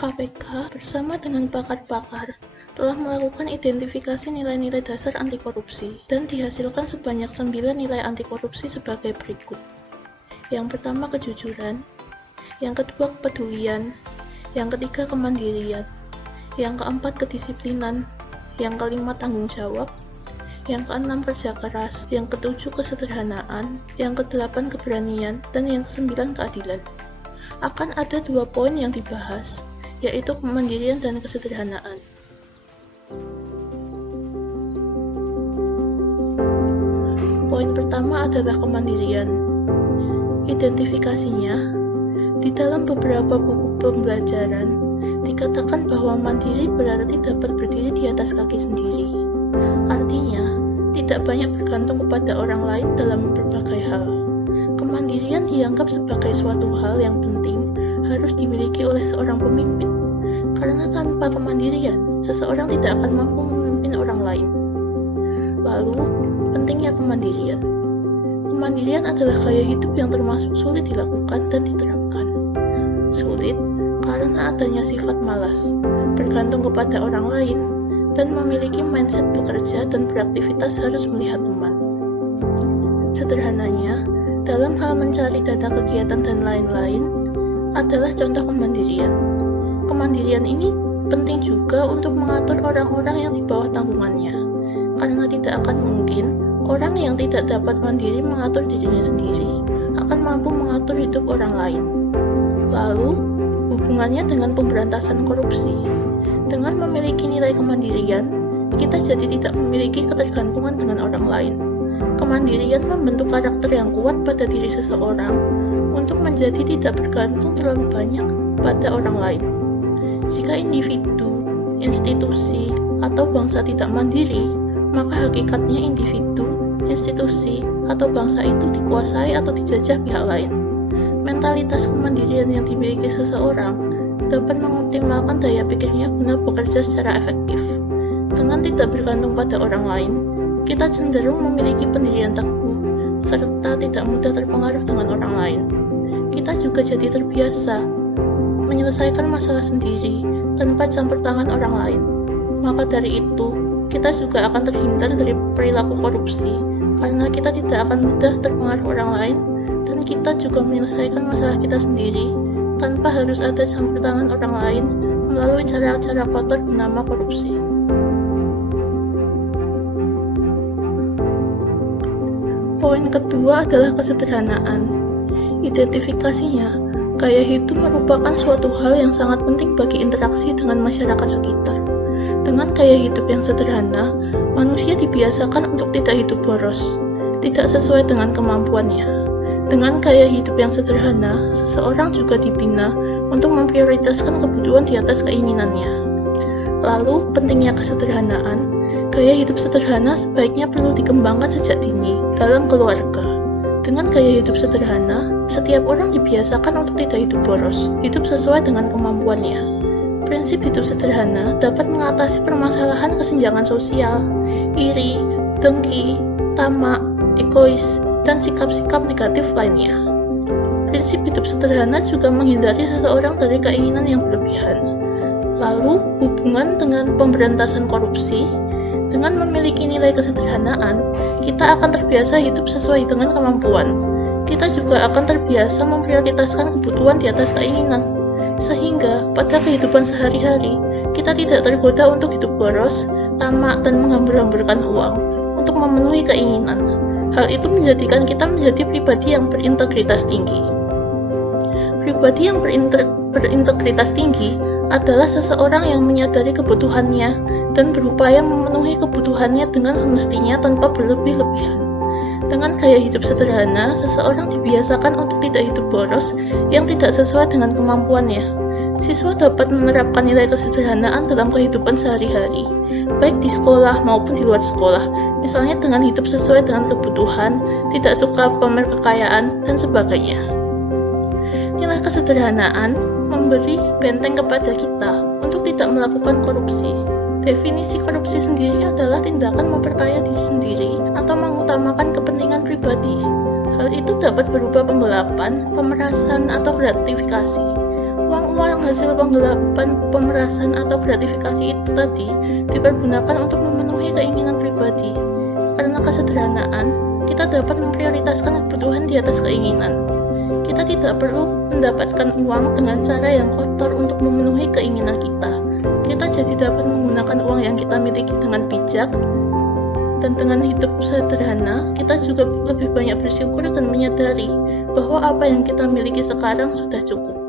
KPK bersama dengan pakar-pakar telah melakukan identifikasi nilai-nilai dasar anti korupsi dan dihasilkan sebanyak 9 nilai anti korupsi sebagai berikut. Yang pertama, kejujuran. Yang kedua, kepedulian. Yang ketiga, kemandirian. Yang keempat, kedisiplinan. Yang kelima, tanggung jawab. Yang keenam, kerja keras. Yang ketujuh, kesederhanaan. Yang kedelapan, keberanian. Dan yang kesembilan, keadilan. Akan ada 2 poin yang dibahas, yaitu kemandirian dan kesederhanaan. Poin pertama adalah kemandirian. Identifikasinya, di dalam beberapa buku pembelajaran, dikatakan bahwa mandiri berarti dapat berdiri di atas kaki sendiri. Artinya, tidak banyak bergantung kepada orang lain dalam berbagai hal. Kemandirian dianggap sebagai suatu hal yang penting harus dimiliki oleh seorang pemimpin, karena tanpa kemandirian, seseorang tidak akan mampu memimpin orang lain. Lalu, pentingnya kemandirian. Kemandirian adalah gaya hidup yang termasuk sulit dilakukan dan diterapkan. Sulit karena adanya sifat malas, bergantung kepada orang lain, dan memiliki mindset bekerja dan beraktivitas harus melihat teman. Sederhananya, dalam hal mencari data kegiatan dan lain-lain adalah contoh kemandirian. Kemandirian ini penting juga untuk mengatur orang-orang yang di bawah tanggungannya, karena tidak akan mungkin orang yang tidak dapat mandiri mengatur dirinya sendiri akan mampu mengatur hidup orang lain. Lalu, hubungannya dengan pemberantasan korupsi. Dengan memiliki nilai kemandirian, kita jadi tidak memiliki ketergantungan dengan orang lain. Kemandirian membentuk karakter yang kuat pada diri seseorang untuk menjadi tidak bergantung terlalu banyak pada orang lain. Jika individu, institusi, atau bangsa tidak mandiri, maka hakikatnya individu, institusi, atau bangsa itu dikuasai atau dijajah pihak lain. Mentalitas kemandirian yang dimiliki seseorang dapat mengoptimalkan daya pikirnya guna bekerja secara efektif. Dengan tidak bergantung pada orang lain, kita cenderung memiliki pendirian teguh, serta tidak mudah terpengaruh dengan orang lain. Kita juga jadi terbiasa menyelesaikan masalah sendiri tanpa campur tangan orang lain. Maka dari itu, kita juga akan terhindar dari perilaku korupsi, karena kita tidak akan mudah terpengaruh orang lain, dan kita juga menyelesaikan masalah kita sendiri tanpa harus ada campur tangan orang lain melalui cara-cara kotor bernama korupsi. Poin kedua adalah kesederhanaan. Identifikasinya, gaya hidup merupakan suatu hal yang sangat penting bagi interaksi dengan masyarakat sekitar. Dengan gaya hidup yang sederhana, manusia dibiasakan untuk tidak hidup boros, tidak sesuai dengan kemampuannya. Dengan gaya hidup yang sederhana, seseorang juga dibina untuk memprioritaskan kebutuhan di atas keinginannya. Lalu, pentingnya kesederhanaan. Gaya hidup sederhana sebaiknya perlu dikembangkan sejak dini dalam keluarga. Dengan gaya hidup sederhana, setiap orang dibiasakan untuk tidak hidup boros, hidup sesuai dengan kemampuannya. Prinsip hidup sederhana dapat mengatasi permasalahan kesenjangan sosial, iri, dengki, tamak, egois, dan sikap-sikap negatif lainnya. Prinsip hidup sederhana juga menghindari seseorang dari keinginan yang berlebihan. Lalu, hubungan dengan pemberantasan korupsi. Dengan memiliki nilai kesederhanaan, kita akan terbiasa hidup sesuai dengan kemampuan. Kita juga akan terbiasa memprioritaskan kebutuhan di atas keinginan, sehingga pada kehidupan sehari-hari, kita tidak tergoda untuk hidup boros, tamak, dan menghambur-hamburkan uang untuk memenuhi keinginan. Hal itu menjadikan kita menjadi pribadi yang berintegritas tinggi. Pribadi yang berintegritas tinggi adalah seseorang yang menyadari kebutuhannya dan berupaya memenuhi kebutuhannya dengan semestinya tanpa berlebih-lebihan. Dengan gaya hidup sederhana, seseorang dibiasakan untuk tidak hidup boros yang tidak sesuai dengan kemampuannya. Siswa dapat menerapkan nilai kesederhanaan dalam kehidupan sehari-hari, baik di sekolah maupun di luar sekolah, misalnya dengan hidup sesuai dengan kebutuhan, tidak suka pamer kekayaan, dan sebagainya. Nilai kesederhanaan memberi benteng kepada kita untuk tidak melakukan korupsi. Definisi korupsi sendiri adalah tindakan memperkaya diri sendiri atau mengutamakan kepentingan pribadi. Hal itu dapat berupa penggelapan, pemerasan, atau gratifikasi. Uang uang hasil penggelapan, pemerasan, atau gratifikasi itu tadi dipergunakan untuk memenuhi keinginan pribadi. Karena kesederhanaan, kita dapat memprioritaskan kebutuhan di atas keinginan. Kita tidak perlu mendapatkan uang dengan cara yang kotor untuk memenuhi keinginan kita. Kita jadi dapat menggunakan uang yang kita miliki dengan bijak, dan dengan hidup sederhana, kita juga lebih banyak bersyukur dan menyadari bahwa apa yang kita miliki sekarang sudah cukup.